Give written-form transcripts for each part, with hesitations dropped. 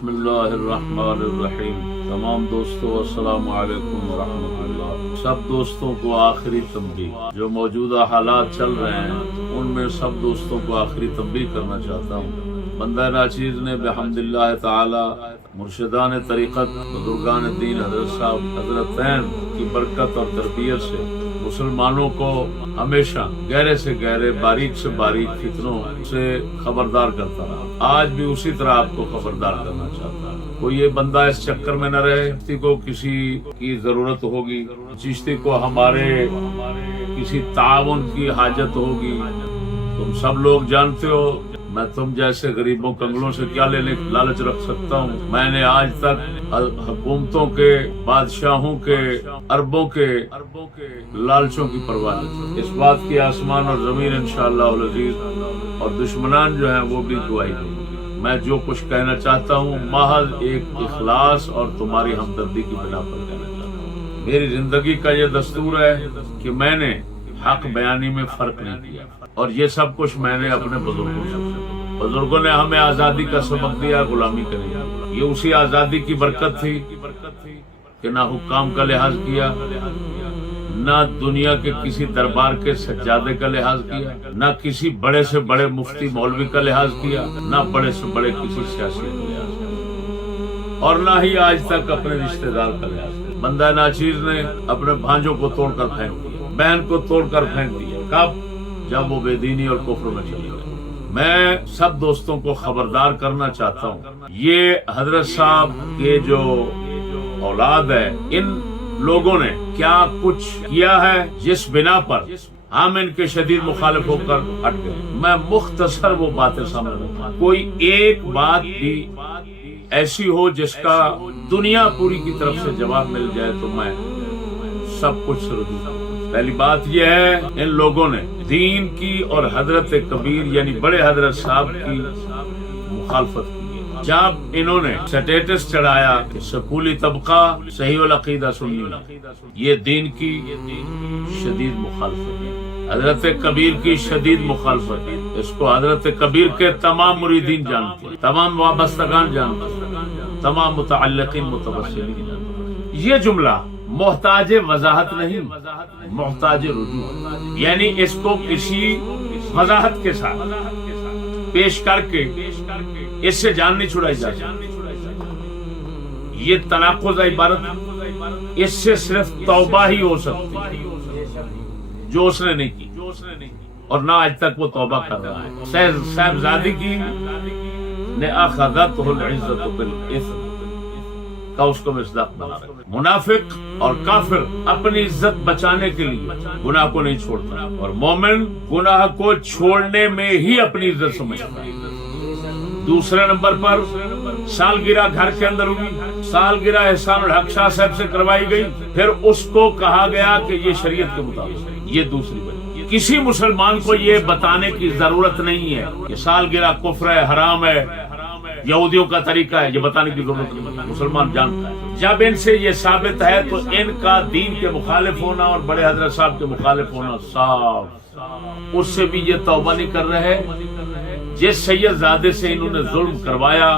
بسم اللہ الرحمن الرحیم۔ تمام دوستوں السلام علیکم ورحمۃ اللہ۔ سب دوستوں کو آخری تنبیہ، جو موجودہ حالات چل رہے ہیں ان میں سب دوستوں کو آخری تنبیہ کرنا چاہتا ہوں۔ بندہ ناچیز نے بحمد اللہ تعالی مرشدان طریقت بزرگان دین حضرت صاحب حضرتین کی برکت اور تربیت سے مسلمانوں کو ہمیشہ گہرے سے گہرے باریک سے باریک فتنوں سے خبردار کرتا رہا۔ آج بھی اسی طرح آپ کو خبردار کرنا چاہتا ہوں۔ کوئی یہ بندہ اس چکر میں نہ رہے چشتی کو کسی کی ضرورت ہوگی، چشتی کو ہمارے کسی تعاون کی حاجت ہوگی۔ تم سب لوگ جانتے ہو میں تم جیسے غریبوں کنگلوں سے کیا لینے لالچ رکھ سکتا ہوں۔ میں نے آج تک حکومتوں کے، بادشاہوں کے، اربوں کے لالچوں کی پرواہ نہیں۔ اس بات کی آسمان اور زمین انشاءاللہ العزیز اور دشمنان جو ہیں وہ بھی گواہی دیں گے۔ میں جو کچھ کہنا چاہتا ہوں محض ایک اخلاص اور تمہاری ہمدردی کی بنا پر کہنا چاہتا ہوں۔ میری زندگی کا یہ دستور ہے کہ میں نے حق بیانی میں فرق نہیں کیا، اور یہ سب کچھ میں نے اپنے بزرگوں نے ہمیں آزادی کا سبق دیا، غلامی کا نہیں۔ یہ اسی آزادی کی برکت تھی کہ نہ حکام کا لحاظ کیا، نہ دنیا کے کسی دربار کے سجادے کا لحاظ کیا، نہ کسی بڑے سے بڑے مفتی مولوی کا لحاظ کیا، نہ بڑے سے بڑے کسی سیاسی کا لحاظ کیا، اور نہ ہی آج تک اپنے رشتہ دار کا لحاظ کیا۔ بندہ ناچیز نے اپنے بھانجوں کو توڑ کر پھینک دیا، بہن کو توڑ کر پھینک دیا۔ کب؟ جب وہ بے دینی اور کفر میں چلے گئے۔ میں سب دوستوں کو خبردار کرنا چاہتا ہوں، یہ حضرت صاحب کے جو اولاد ہے ان لوگوں نے کیا کچھ کیا ہے جس بنا پر ہم ان کے شدید مخالف ہو کر ہٹ گئے۔ میں مختصر وہ باتیں سامنے رکھتا ہوں۔ کوئی ایک بات بھی ایسی ہو جس کا دنیا پوری کی طرف سے جواب مل جائے تو میں سب کچھ سے رجوع کروں۔ پہلی بات یہ ہے ان لوگوں نے دین کی اور حضرت کبیر یعنی بڑے حضرت صاحب کی مخالفت کی۔ جب انہوں نے سٹیٹس چڑھایا کہ سکولی طبقہ صحیح العقیدہ سنی، یہ دین کی شدید مخالفت ہے، حضرت کبیر کی شدید مخالفت ہے۔ اس کو حضرت کبیر کے تمام مریدین جانتے ہیں، تمام وابستگان جانتے ہیں، تمام متعلقین متوسلین جانتے ہیں۔ یہ جملہ محتاج وضاحت نہیں، محتاج رجوع، یعنی اس کو کسی وضاحت کے ساتھ پیش کر کے اس سے جان نہیں چھڑائی جا سکتی۔ یہ تناقض عبارت، اس سے صرف توبہ ہی ہو سکتی ہے جو اس نے نہیں کی، اور نہ آج تک وہ توبہ کر رہا ہے۔ صاحبزادی کی نے اخذتہ العزت بالاثم کا اس کو مصداق بنا رہا ہے۔ منافق اور کافر اپنی عزت بچانے کے لیے گناہ کو نہیں چھوڑتا، اور مومن گناہ کو چھوڑنے میں ہی اپنی عزت سمجھتا ہے۔ دوسرے نمبر پر سالگرہ گھر کے اندر ہوئی، سالگرہ احسان الحق شاہ صاحب سے کروائی گئی، پھر اس کو کہا گیا کہ یہ شریعت کے مطابق۔ یہ دوسری وجہ، کسی مسلمان کو یہ بتانے کی ضرورت نہیں ہے کہ سالگرہ کفر ہے، حرام ہے، یہودیوں کا طریقہ ہے، یہ بتانے کی ضرورت نہیں، مسلمان جانتا ہے۔ جب ان سے یہ ثابت ہے تو ان کا دین کے مخالف ہونا اور بڑے حضرت صاحب کے مخالف ہونا صاف۔ اس سے بھی یہ توبہ نہیں کر رہے جس سید زادے سے انہوں نے ظلم کروایا،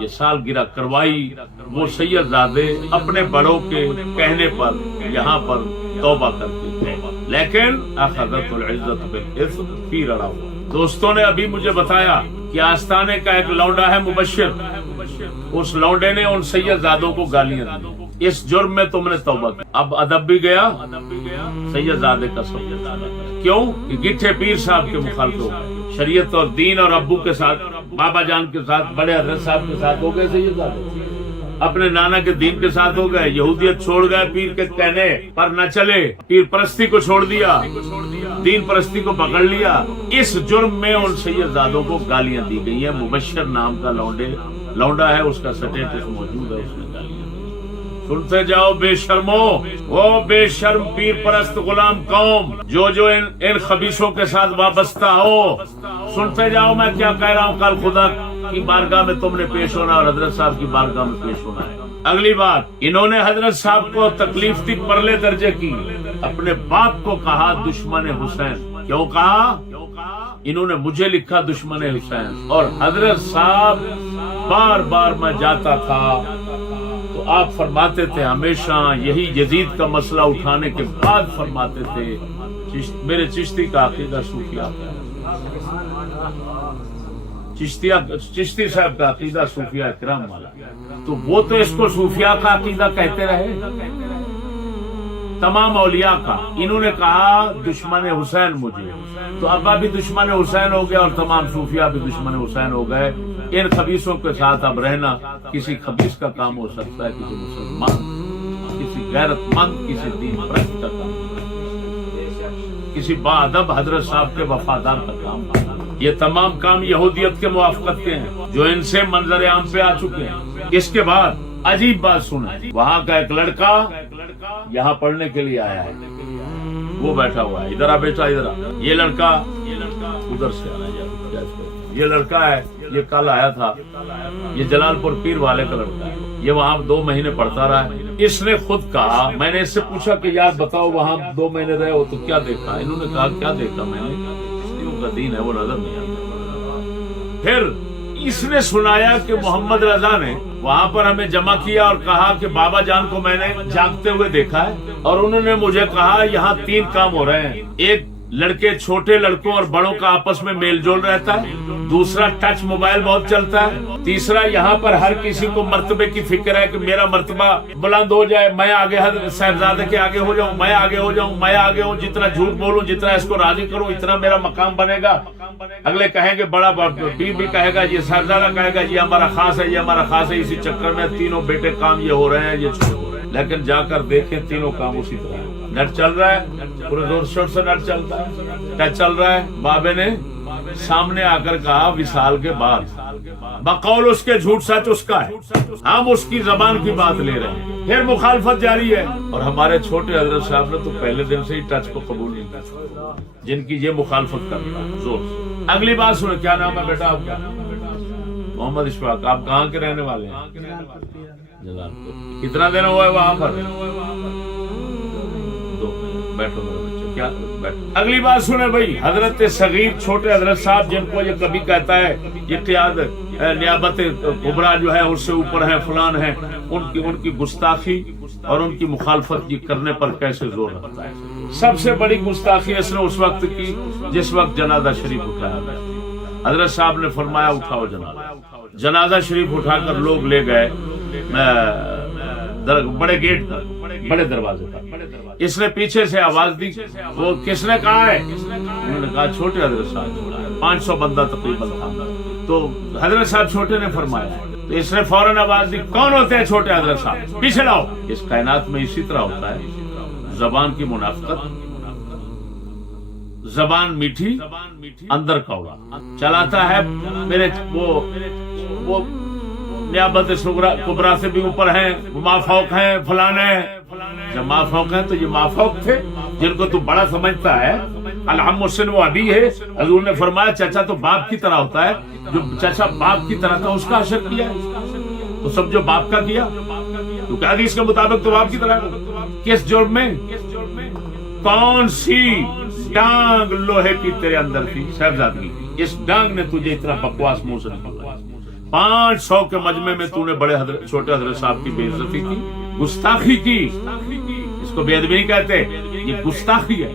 یہ سالگرہ کروائی، وہ سید زادے اپنے بڑوں کے کہنے پر یہاں پر توبہ کرتے تھے، لیکن اخذت العزت بالاثم پی رڑا ہوا۔ دوستوں نے ابھی مجھے بتایا کہ آستانے کا ایک لونڈا ہے مبشر، اس لونڈے نے ان سید زادوں کو گالیاں دی، اس جرم میں تم نے توبہ کی۔ اب ادب بھی گیا سید زادے کا سب، کیوں کہ گٹھے پیر صاحب کے مخالف ہو گئے، شریعت اور دین اور ابو کے ساتھ، بابا جان کے ساتھ، بڑے حضرت صاحب کے ساتھ ہو گئے سید زادے، اپنے نانا کے دین کے ساتھ ہو گئے، یہودیت چھوڑ گئے، پیر کے کہنے پر نہ چلے، پیر پرستی کو چھوڑ دیا، دین پرستی کو پکڑ لیا۔ اس جرم میں ان سید زادوں کو گالیاں دی گئی ہیں۔ مبشر نام کا لونڈا ہے، اس کا سٹیٹس موجود ہے، اس نے گالیاں دی۔ سنتے جاؤ بے شرمو، وہ بے شرم پیر پرست غلام قوم جو ان خبیثوں کے ساتھ وابستہ ہو، سنتے جاؤ میں کیا کہہ رہا ہوں۔ کل خدا کی بارگاہ میں تم نے پیش ہونا اور حضرت صاحب کی بارگاہ میں پیش ہونا ہے۔ اگلی بات، انہوں نے حضرت صاحب کو تکلیف دی، پرلے درجے کی، اپنے باپ کو کہا دشمن حسین۔ کیوں کہا؟ انہوں نے مجھے لکھا دشمن حسین، اور حضرت صاحب بار بار میں جاتا تھا تو آپ فرماتے تھے ہمیشہ یہی یزید کا مسئلہ اٹھانے کے بعد فرماتے تھے میرے چشتی کا عقیدہ صوفیہ کا ہے، چشتی صاحب کا عقیدہ صوفیہ کرام والا، تو وہ تو اس کو صوفیہ کا عقیدہ کہتے رہے، تمام اولیاء کا۔ انہوں نے کہا دشمن حسین مجھے، تو ابا بھی دشمن حسین ہو گیا اور تمام صوفیہ بھی دشمن حسین ہو گئے۔ ان خبیثوں کے ساتھ اب رہنا کسی خبیث کا کام ہو سکتا ہے، کسی مسلمان، کسی غیرت مند، کسی دین پرست کا کام، کسی باادب حضرت صاحب کے وفادار کا کام۔ یہ تمام کام یہودیت کے موافقت کے ہیں جو ان سے منظر عام پہ آ چکے ہیں۔ اس کے بعد عجیب بات سنیں، وہاں کا ایک لڑکا یہاں پڑھنے کے لیے آیا ہے، وہ بیٹھا ہوا ہے، ادھر آ بیٹا، ادھر آ۔ یہ لڑکا ادھر سے آ رہا ہے، یہ لڑکا ہے، یہ کل آیا تھا، یہ جلال پور پیر والے کا لڑکا ہے، یہ وہاں 2 مہینے پڑھتا رہا ہے۔ اس نے خود کہا، میں نے اس سے پوچھا کہ یار بتاؤ وہاں 2 مہینے رہے ہو تو کیا دیکھا؟ انہوں نے کہا کیا دیکھا میں نے، کا دین ہے وہ نظر نہیں آتا۔ پھر اس نے سنایا کہ محمد رضا نے وہاں پر ہمیں جمع کیا اور کہا کہ بابا جان کو میں نے جاگتے ہوئے دیکھا ہے، اور انہوں نے مجھے کہا یہاں 3 کام ہو رہے ہیں، ایک لڑکے چھوٹے لڑکوں اور بڑوں کا آپس میں میل جول رہتا ہے، دوسرا ٹچ موبائل بہت چلتا ہے، تیسرا یہاں پر ہر کسی کو مرتبے کی فکر ہے کہ میرا مرتبہ بلند ہو جائے، میں آگے حضرت صاحبزادے کے آگے ہو جاؤں، میں آگے ہو جاؤں، میں آگے ہوں، جتنا جھوٹ بولوں، جتنا اس کو راضی کروں، اتنا میرا مقام بنے گا۔ اگلے کہیں گے بڑا پیر بھی کہے گا، یہ صاحبزادہ کہے گا یہ ہمارا خاص ہے، یہ ہمارا خاص ہے۔ اسی چکر میں تینوں بیٹے کام یہ ہو رہے ہیں، یہ چھوٹے ہو رہے ہیں، لیکن جا کر دیکھیں تینوں کام اسی طرح ہے۔ نیٹ چل رہا ہے، پورے زور شور سے نیٹ چلتا ہے، کیا چل رہا ہے؟ بابے نے سامنے آ کر کہا وصال کے بعد بقول اس کے جھوٹ سچ اس کا ہے، ہم اس کی زبان کی بات لے رہے ہیں۔ پھر مخالفت جاری ہے، اور ہمارے چھوٹے حضرت صاحب نے تو پہلے دن سے ہی ٹچ کو قبول نہیں کیا، جن کی یہ مخالفت کرتا ہے زور سے۔ اگلی بات سنیں، کیا نام ہے بیٹا آپ کا؟ محمد اشفاق۔ آپ کہاں کے رہنے والے ہیں؟ جلال پور۔ کتنا دن ہوا ہے وہاں پر؟ بیٹھو میرے بچے، کیا بیٹھو۔ اگلی بات سنیں بھائی، حضرت صغیر چھوٹے حضرت صاحب جن کو یہ کبھی کہتا ہے یہ قیادت نیابت کبریٰ جو ہے اس سے اوپر ہے، فلان ہے، ان کی گستاخی اور ان کی مخالفت یہ کرنے پر کیسے زور رکھتا ہے۔ سب سے بڑی گستاخی اس نے اس وقت کی جس وقت جنازہ شریف اٹھایا گیا۔ حضرت صاحب نے فرمایا اٹھاؤ جنازہ۔ جنازہ شریف اٹھا کر لوگ لے گئے بڑے گیٹ پر، بڑے دروازے پر۔ اس نے پیچھے سے آواز دی، وہ کس نے کہا ہے؟ انہوں نے کہا چھوٹے حضرت صاحب، 500 بندہ تقریباً تھا۔ تو حضرت صاحب چھوٹے نے فرمایا، تو اس نے فوراً آواز دی، کون ہوتے ہیں چھوٹے حضرت صاحب؟ پیچھے لاؤ۔ اس کائنات میں اسی طرح ہوتا ہے، زبان کی منافقت، زبان میٹھی اندر کوڑا چلاتا ہے۔ میرے وہ نیابت کبریٰ سے بھی اوپر ہیں، مافوق ہیں، فلانے ہیں۔ جب مافوق ہیں تو یہ مافوق تھے جن کو تو بڑا سمجھتا ہے، الحم حسن وہ ابھی ہے۔ حضور نے فرمایا چچا تو باپ کی طرح ہوتا ہے، جو چچا باپ کی طرح تھا اس کا اشر کیا تو سب جو باپ کا کیا، کیونکہ حدیث کے مطابق تو باپ کی طرح۔ کس جرم میں؟ کون سی ڈانگ لوہے کی تیرے اندر تھی؟ صاحبزادگی کی۔ اس ڈانگ نے تجھے اتنا بکواس منہ سے نکالا، 500 کے مجمع میں تو نے بڑے چھوٹے حضرت صاحب کی بے عزتی کی، گستاخی کی۔ اس کو بے ادبی نہیں کہتے، یہ گستاخی ہے۔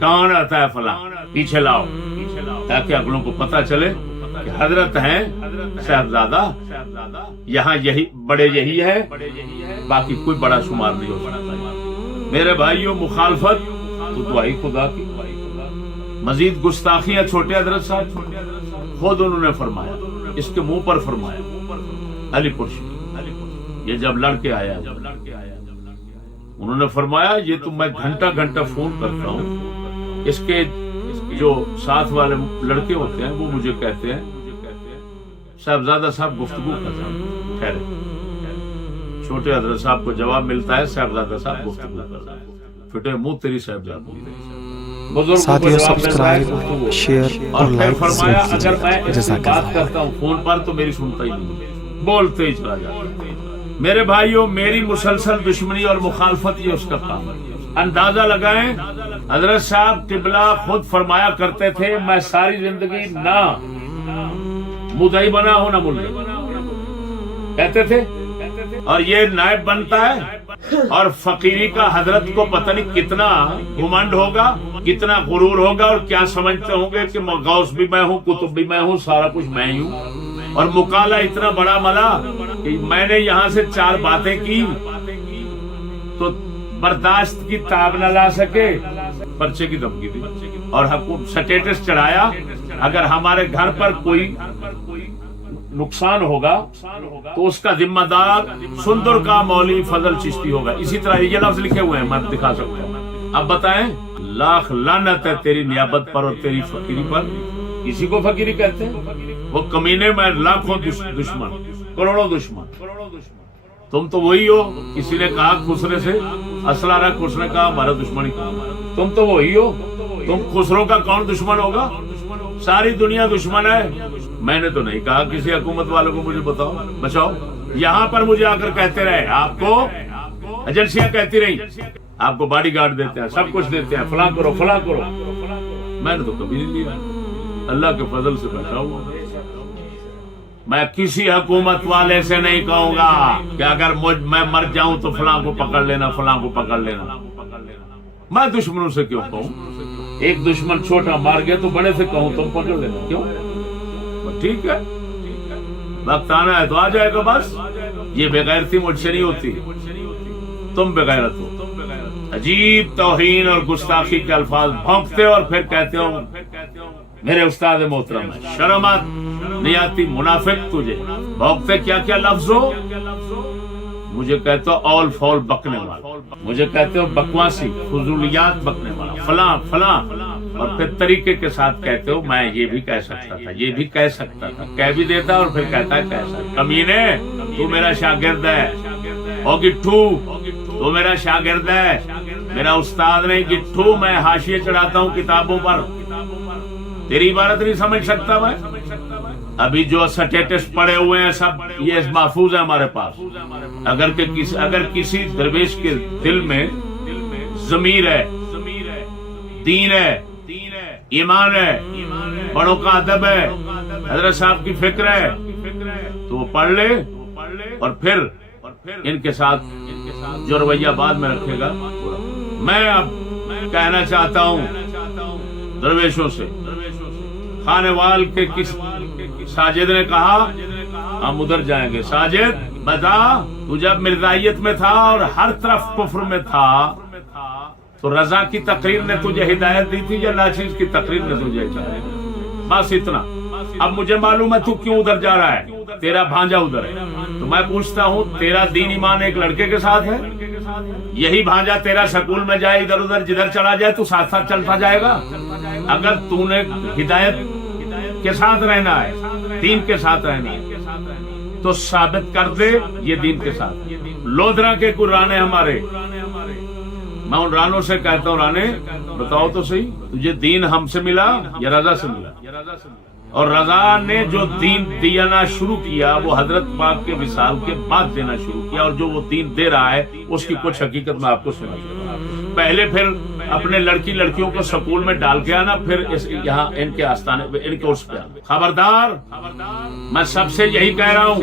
کون آتا ہے فلاں؟ پیچھے لاؤ، تاکہ اگلوں کو پتا چلے کہ حضرت ہیں صاحبزادہ، یہاں یہی بڑے یہی ہے، باقی کوئی بڑا شمار نہیں ہو سکتا۔ میرے بھائیوں، مخالفت تو دعائی خدا کی، مزید گستاخیاں چھوٹے حضرت صاحب خود انہوں نے فرمایا، اس کے منہ پر فرمایا۔ علی پرشی یہ جب لڑکے آیا، انہوں نے فرمایا یہ تو میں گھنٹہ گھنٹہ فون کرتا ہوں، اس کے جو ساتھ والے لڑکے ہوتے ہیں وہ مجھے کہتے ہیں صاحبزادہ صاحب گفتگو کرتا ہوں، ٹھہرے۔ چھوٹے حضرت صاحب کو جواب ملتا ہے صاحبزادہ صاحب گفتگو کرتا ہے، پھٹے منہ تیری صاحبزادہ۔ ساتھیوں سبسکرائب، شیئر اور لائک فرمایا اگر میں بات کرتا ہوں فون پر تو میری سنتا ہی نہیں، بولتے ہی چلا جاتا۔ میرے بھائیوں، میری مسلسل دشمنی اور مخالفت یہ اس کا کام ہے۔ اندازہ لگائیں، حضرت صاحب قبلہ خود فرمایا کرتے تھے میں ساری زندگی نہ مدعی بنا ہوں نہ ملزم، کہتے تھے، اور یہ نائب بنتا ہے، اور فقیری کا حضرت کو پتہ نہیں کتنا گھمنڈ ہوگا، کتنا غرور ہوگا، اور کیا سمجھتے ہوں گے کہ غوث بھی میں ہوں، کتب بھی میں ہوں، سارا کچھ میں ہی ہوں، اور مکالا اتنا بڑا ملا کہ میں نے یہاں سے 4 باتیں کی تو برداشت کی تاب نہ لا سکے، پرچے کی دھمکی دی، اور حکومت سٹیٹس چڑھایا اگر ہمارے گھر پر کوئی نقصان ہوگا تو اس کا ذمہ دار سندر کا مولوی فضل چشتی ہوگا. اسی طرح یہ لفظ لکھے ہوئے ہیں، میں دکھا سکتا ہوں. اب بتائیں، لاکھ لعنت ہے تیری نیابت پر اور تیری فقیری پر. اسی کو فقیری کہتے ہیں. وہ کمینے میں لاکھوں دشمن، کروڑوں دشمن. تم تو وہی ہو. کسی نے کہا خسرے سے اسلحہ رکھ، اس نے کہا ہمارا دشمن ہی کہا. تم تو وہی ہو. تم خسرو کا کون دشمن ہوگا؟ ساری دنیا دشمن ہے. میں نے تو نہیں کہا کسی حکومت والوں کو مجھے بتاؤ بچاؤ. یہاں پر مجھے آ کر کہتے رہے، آپ کو ایجنسیاں کہتی رہی، آپ کو باڈی گارڈ دیتے ہیں، سب کچھ دیتے ہیں، فلاں کرو فلاں کرو. میں نے تو کبھی نہیں لیا. اللہ کے فضل سے بیٹھا ہوا. میں کسی حکومت والے سے نہیں کہوں گا کہ اگر میں مر جاؤں تو فلاں کو پکڑ لینا، فلاں کو پکڑ لینا. میں دشمنوں سے کیوں کہوں؟ ایک دشمن چھوٹا مار گیا تو بڑے سے کہوں تم پکڑ لینا. کیوں؟ ٹھیک ہے، وقت آنا ہے تو آ جائے گا. بس یہ بغیرتی مجھ سے نہیں ہوتی، تم بغیرت ہو. عجیب توہین اور گستاخی کے الفاظ بھونکتے اور پھر کہتے ہو میرے استاد محترم ہے. شرم نہیں آتی؟ منافق تجھے. بھونکتے کیا کیا لفظ ہو. مجھے کہتے ہو اول فول بکنے والا، مجھے کہتے ہو بکواسی، فضولیات بکنے والا، فلاں فلاں، اور پھر طریقے کے ساتھ کہتے ہو میں یہ بھی کہہ سکتا تھا، یہ بھی کہہ سکتا تھا. کہہ بھی دیتا اور پھر کہتا ہے کیسا. کمینے، تو میرا شاگرد ہے. او گٹھو، تو میرا شاگرد ہے، میرا استاد نہیں. گٹھو میں حاشیے چڑھاتا ہوں کتابوں پر. تیری عبارت نہیں سمجھ سکتا میں. ابھی جو سٹیٹس پڑے ہوئے ہیں سب یہ محفوظ ہے ہمارے پاس. اگر کسی درویش کے دل میں ضمیر ہے، دین ہے، ایمان ہے، بڑوں کا ادب ہے، حضرت صاحب کی فکر ہے تو وہ پڑھ لے، اور پھر ان کے ساتھ جو رویہ بعد میں رکھے گا. میں اب کہنا چاہتا ہوں درویشوں سے، خانے وال کے کس ساجد نے کہا ہم ادھر جائیں گے. ساجد بتا، تو جب مرزائیت میں تھا اور ہر طرف کفر میں تھا تو رضا کی تقریر نے تجھے ہدایت دی تھی یا ناچیز کی تقریر نے تجھے ہدایت دی؟ بس اتنا. اب مجھے معلوم ہے تو کیوں ادھر جا رہا ہے. تیرا بھانجا ادھر ہے. تو میں پوچھتا ہوں تیرا دین ایمان ایک لڑکے کے ساتھ ہے؟ یہی بھانجا تیرا سکول میں جائے، ادھر ادھر جدھر چلا جائے تو ساتھ ساتھ چلتا جائے گا. اگر تو نے ہدایت کے ساتھ رہنا ہے، دین کے ساتھ رہنا ہے، تو ثابت کر دے یہ دین کے ساتھ. لودھرا کے کوئی رانے ہمارے، میں ان رانوں سے کہتا ہوں رانے بتاؤ تو صحیح تجھے دین ہم سے ملا یا رضا سے ملا؟ اور رضا نے جو دین دینا شروع کیا وہ حضرت پاک کے وصال کے بعد دینا شروع کیا، اور جو وہ دین دے رہا ہے اس کی کچھ حقیقت میں آپ کو سنا. پہلے پھر اپنے لڑکیوں کو سکول میں ڈال کے آنا، پھر یہاں ان کے آستانے پہ، ان کے عرس پہ آنا. خبردار، میں سب سے یہی کہہ رہا ہوں،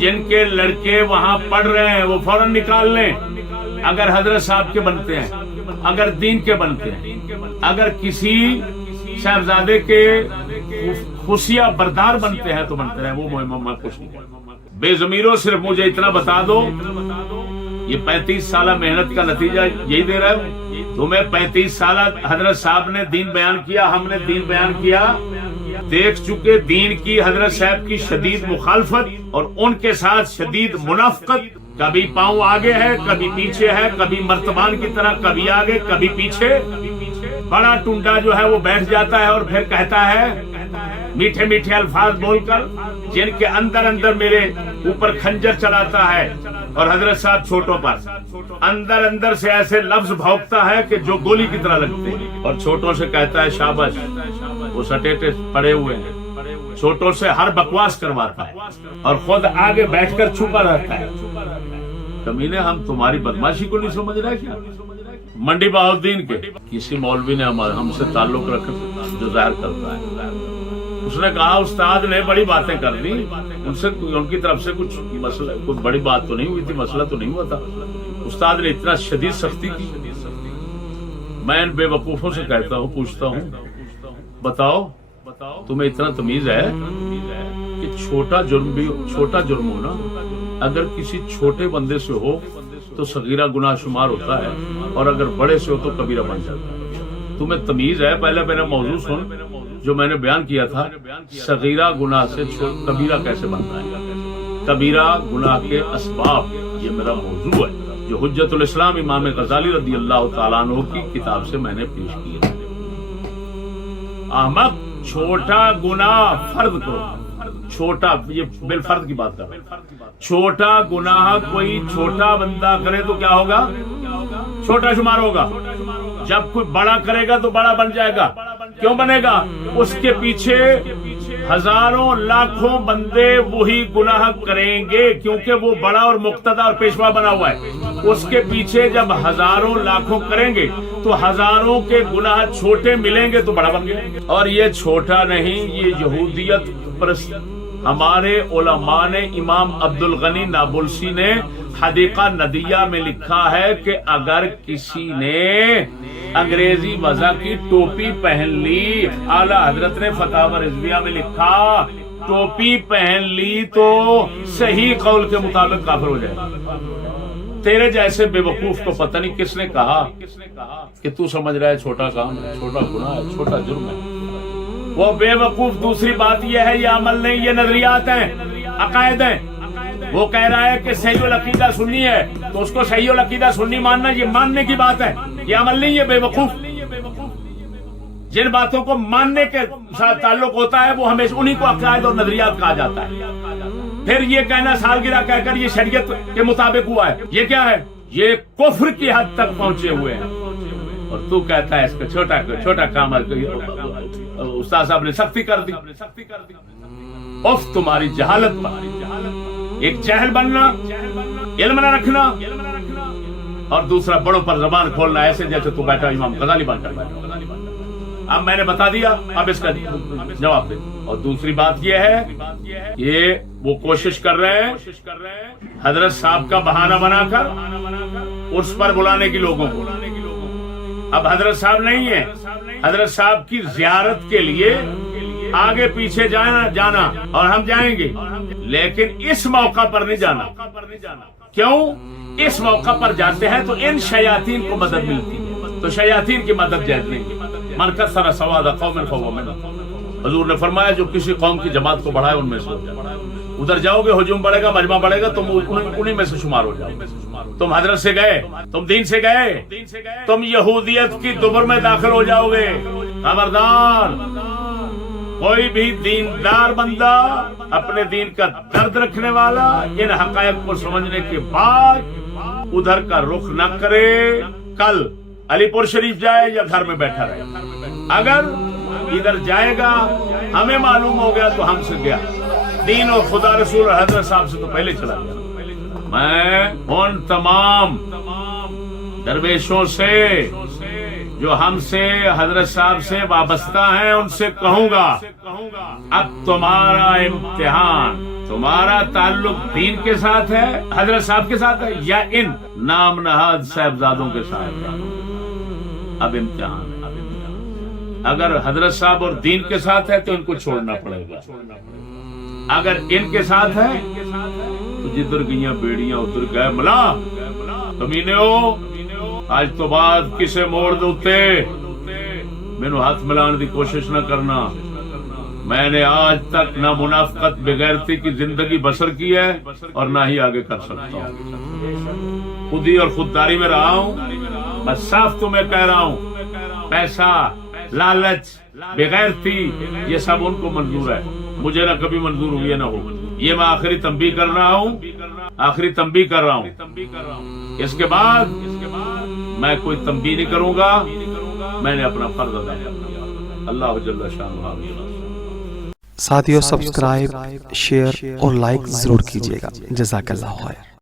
جن کے لڑکے وہاں پڑھ رہے ہیں وہ فوراً نکال لیں. اگر حضرت صاحب کے بنتے ہیں، اگر دین کے بنتے ہیں، اگر کسی صاحبزادے کے خفیہ بردار بنتے ہیں تو بنتے ہیں. وہ میں کچھ نہیں. بے ضمیروں صرف مجھے اتنا بتا دو، یہ 35 سالہ محنت کا نتیجہ یہی دے رہا ہے. تمہیں 35 سالہ حضرت صاحب نے دین بیان کیا، ہم نے دین بیان کیا، دیکھ چکے دین کی حضرت صاحب کی شدید مخالفت اور ان کے ساتھ شدید منافقت. کبھی پاؤں آگے ہے، کبھی پیچھے ہے، کبھی مرتبان کی طرح کبھی آگے کبھی پیچھے. بڑا ٹنڈا جو ہے وہ بیٹھ جاتا ہے اور پھر کہتا ہے میٹھے میٹھے الفاظ بول کر، جن کے اندر اندر میرے اوپر خنجر چلاتا ہے، اور حضرت صاحب چھوٹوں پر اندر اندر سے ایسے لفظ بھونکتا ہے کہ جو گولی کی طرح لگتے ہیں، اور چھوٹوں سے کہتا ہے شاباش. وہ سٹیٹس پڑے ہوئے ہیں، چھوٹوں سے ہر بکواس کرواتا ہے اور خود آگے بیٹھ کر چھپا رہتا ہے. کمینے ہم تمہاری بدماشی کو نہیں سمجھ رہے کیا؟ منڈی بہاؤالدین کے کسی مولوی نے ہم سے تعلق رکھ جو ظاہر کرتا ہے اس نے کہا استاد نے بڑی باتیں کر دی، ان سے ان کی طرف سے کچھ مسئلہ، کوئی بڑی بات تو نہیں ہوئی تھی، مسئلہ تو نہیں ہوا تھا، استاد نے اتنا شدید سختی کی۔ میں ان بے وقوفوں سے کہتا ہوں، پوچھتا ہوں، بتاؤ تمہیں اتنا تمیز ہے کہ چھوٹا جرم ہونا اگر کسی چھوٹے بندے سے ہو تو صغیرہ گناہ شمار ہوتا ہے، اور اگر بڑے سے ہو تو کبیرہ بن جاتا ہے۔ تمہیں تمیز ہے؟ پہلے میرا موضوع سن جو میں نے بیان کیا تھا، صغیرہ گناہ سے کبیرہ کیسے بنتا ہے، کبیرہ گناہ کے اسباب، یہ میرا موضوع ہے جو حجت الاسلام امام غزالی رضی اللہ تعالیٰ عنہ کی کتاب سے میں نے پیش کیا ہے۔ احمق، چھوٹا گناہ فرض کرو، چھوٹا، یہ بالفرض کی بات کر رہا ہوں، چھوٹا گناہ کوئی چھوٹا بندہ کرے تو کیا ہوگا؟ چھوٹا شمار ہوگا۔ جب کوئی بڑا کرے گا تو بڑا بن جائے گا۔ کیوں بنے گا؟ اس کے پیچھے ہزاروں لاکھوں بندے وہی گناہ کریں گے، کیونکہ وہ بڑا اور مقتدی اور پیشوا بنا ہوا ہے۔ اس کے پیچھے جب ہزاروں لاکھوں کریں گے تو ہزاروں کے گناہ چھوٹے ملیں گے تو بڑا بن گئے۔ اور یہ چھوٹا نہیں، یہ یہودیت پرست ہمارے علماء نے، امام عبد الغنی نابلسی نے حدیقہ ندیہ میں لکھا ہے کہ اگر کسی نے انگریزی وضع کی ٹوپی پہن لی، اعلی حضرت نے فتاوی رضویہ میں لکھا ٹوپی پہن لی تو صحیح قول کے مطابق کافر ہو جائے۔ تیرے جیسے بے وقوف کو پتہ نہیں کس نے کہا کہ تو سمجھ رہا ہے چھوٹا کام ہے، چھوٹا گناہ ہے، چھوٹا جرم ہے۔ وہ بے وقوف دوسری بات یہ ہے، یہ عمل نہیں، یہ نظریات ہیں، عقائد ہیں۔ وہ کہہ رہا ہے کہ صحیح العقیدہ سنی ہے تو اس کو صحیح العقیدہ سنی ماننا، یہ ماننے کی بات ہے، یہ عمل نہیں ہے۔ بے وقوف جن باتوں کو ماننے کے ساتھ تعلق ہوتا ہے وہ ہمیشہ انہی کو عقائد اور نظریات کہا جاتا ہے۔ پھر یہ کہنا سالگرہ کہہ کر یہ شریعت کے مطابق ہوا ہے، یہ کیا ہے؟ یہ کفر کی حد تک پہنچے ہوئے ہیں۔ اور تو کہتا ہے اس کا چھوٹا کام ہے، استاد صاحب نے سختی کر دی۔ اف تمہاری جہالت پر، ایک جاہل بننا، علم نہ رکھنا، اور دوسرا بڑوں پر زبان کھولنا، ایسے جیسے تو بیٹھا امام غزالی بن کر بیٹھا۔ اب میں نے بتا دیا، اب اس کا جواب دے۔ اور دوسری بات یہ ہے، یہ وہ کوشش کر رہے ہیں حضرت صاحب کا بہانہ بنا کر اس پر بلانے کی لوگوں کو۔ اب حضرت صاحب نہیں ہے، حضرت صاحب کی زیارت کے لیے آگے پیچھے جانا اور ہم جائیں گے، لیکن اس موقع پر نہیں جانا۔ کیوں؟ اس موقع پر جاتے ہیں تو ان شیاطین کو مدد ملتی ہے، تو شیاطین کی مدد جائز نہیں۔ من کثر سواد قوم فهو منهم، حضور نے فرمایا جو کسی قوم کی جماعت کو بڑھائے ان میں سے، ادھر جاؤ گے ہجوم بڑھے گا، مجمع بڑھے گا، تم انہی میں سے شمار ہو جاؤ۔ تم حضرت سے گئے، تم دین سے گئے، تم یہودیت کی دبر میں داخل ہو جاؤ گے۔ خبردار، کوئی بھی دیندار بندہ، اپنے دین کا درد رکھنے والا، ان حقائق کو سمجھنے کے بعد ادھر کا رخ نہ کرے۔ کل علی پور شریف جائے یا گھر میں بیٹھا رہے، اگر ادھر جائے گا ہمیں معلوم ہو گیا تو ہم سے گیا، دین اور خدا رسول اور حضرت صاحب سے تو پہلے چلا گیا۔ میں ان تمام درویشوں سے جو ہم سے، حضرت صاحب سے وابستہ ہیں، ان سے کہوں گا اب تمہارا امتحان، تمہارا تعلق دین کے ساتھ ہے، حضرت صاحب کے ساتھ ہے، یا ان نام نہاد صاحبزادوں کے ساتھ ہے۔ اب امتحان، اگر حضرت صاحب اور دین کے ساتھ ہے تو ان کو چھوڑنا پڑے گا، اگر ان کے ساتھ ہے تو جدھر گئیاں بیڑیاں ادھر گئے ملا۔ کمینے ہو، آج تو بعد کسے موڑ دوتے مینو ہاتھ ملان دی کوشش نہ کرنا۔ میں نے آج تک نہ منافقت بغیرتی کی زندگی بسر کی ہے اور نہ ہی آگے کر سکتا ہوں۔ خودی اور خودداری میں رہا ہوں۔ میں صاف تمہیں کہہ رہا ہوں، پیسہ، لالچ، بغیرتی، یہ سب ان کو منظور ہے، مجھے نہ کبھی منظور ہوئی نہ ہو۔ یہ میں آخری تنبیہ کر رہا ہوں، آخری تنبیہ کر رہا ہوں۔ اس کے بعد میں کوئی تنبیہ نہیں کروں گا، میں نے اپنا فرض ادا کیا۔ اللہ جل شانہ۔ ساتھیو سبسکرائب، شیئر اور لائک ضرور کیجیے گا۔ جزاک اللہ خیر۔